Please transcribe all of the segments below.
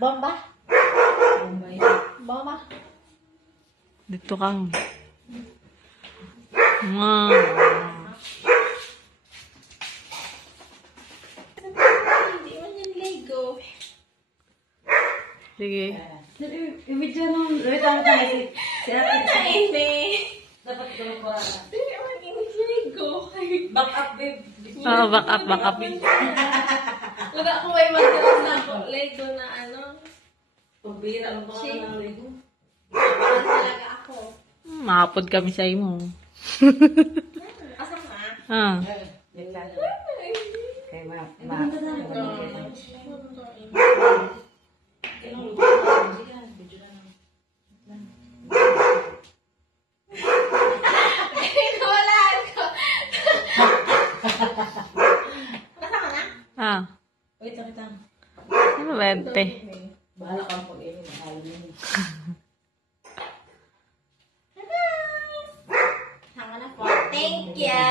Bomba? Bomba? Dito kang. Wow. Hindi man yung Lego. Sige. Ibigyan nung, wait lang tayo si ate. Hindi. Dapat gawin ko lang. Hindi man yung Lego. Back up, babe. Oh, back up, back up. Wala ko may magdala na Lego na ano. Pagbira mo ba ka ng Lego? Parang talaga ako. Mahapod kami sa imo. Asam na? Ah. Wait lang. Kaya Wala ko. Kasama na? Ah. wait lang. Ano ba yan, te? Bahala kang pag-inom. Bahala mo. Sama na po. Thank you.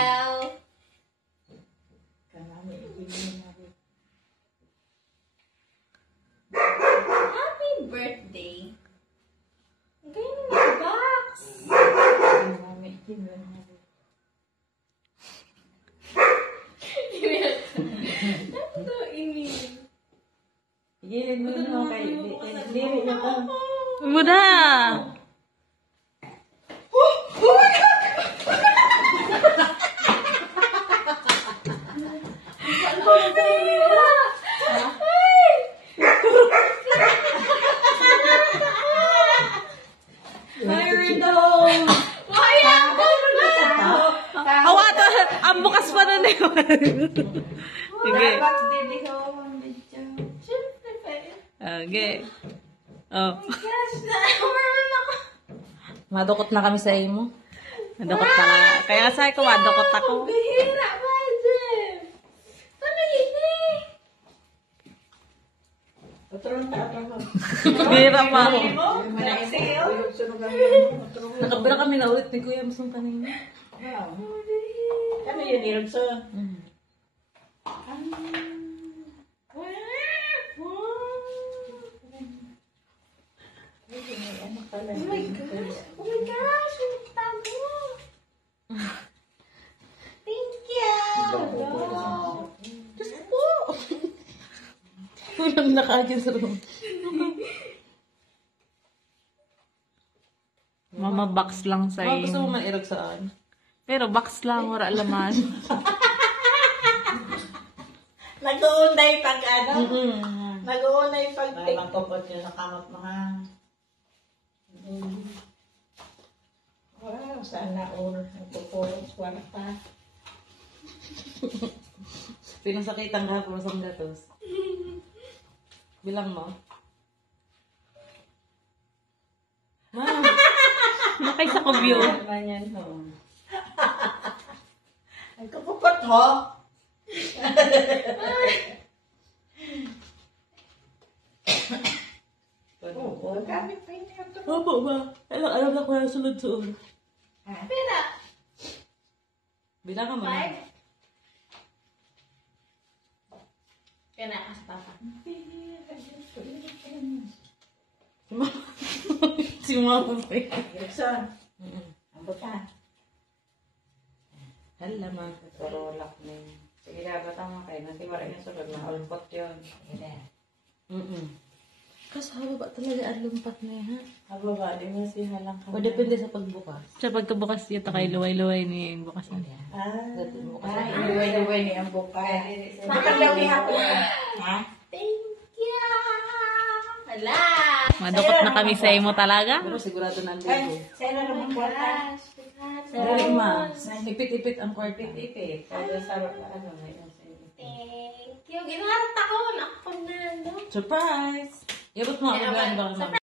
Kanami, ibigin natin. Happy birthday. Ang ganda ng box. Kanami, ibigin natin. Ano to ini? Igilin mo na kay Diri na ka. Muna! Awa to! Ang bukas pa nun eh. Sige. Siyempre pa yun. Okay. Oh. Gosh, na-overwhelm ako. Madukot na kami sa imo. Madukot talaga. Kaya sabi ko, madukot ako. Bihira ba, Jem? Paano hindi? Bira pa ako. Nakabira kami na ulit ni Kuya Musong kanina. Kami yun, Irugso. Oh my gosh! Oh my gosh! Nagtago! Thank you! Diyos po! Walang nakaagin sa room. Mama, box lang sa Gusto mo iyo. mairog saan? Pero box lang, wala laman. Nag-uunay pag ano? Mm-hmm. Nag-uunay pag magkupot nyo sa kamot mga. Wow, sana all nagpupulot kwarta. Pinasakitan ka po sa gatos. Bilang mo. Ma'am. Nakay sa kubyo. Naman yan, no? Nagkupot mo? Oo, gamit pa yun. Opo ba? Alam na ko na sunod-sunod. Pera! Bilang ka mo na. 5? Kaya na sa papa. Si Mama pa yun. Irugson, ambot ka. Hala, ma. Turulak na yun. Sige na, batang kayo. Nasiwara niya sunod na ulpot yun. Kasi haba ba talaga ang lumpat na yan, ha? Haba ba, di mo si halang ka. O depende sa pagbukas. Sa pagkabukas yata kay luway-luway ni bukas na. Inuway-inuway ni ang bukay. Nakalawi ako. Ha? Thank you! Hala! Madukot na kami sa imo talaga. Pero sigurado na ang Ay, libo. sa'yo na naman kwarta. Sorry, ma. Ipit-ipit ang kwarta. Ipit-ipit. Kaya sa ano, ngayon sa'yo. Thank you! Ginarap ako! Nakapag na, no? Surprise! Iabot mo ang ganda.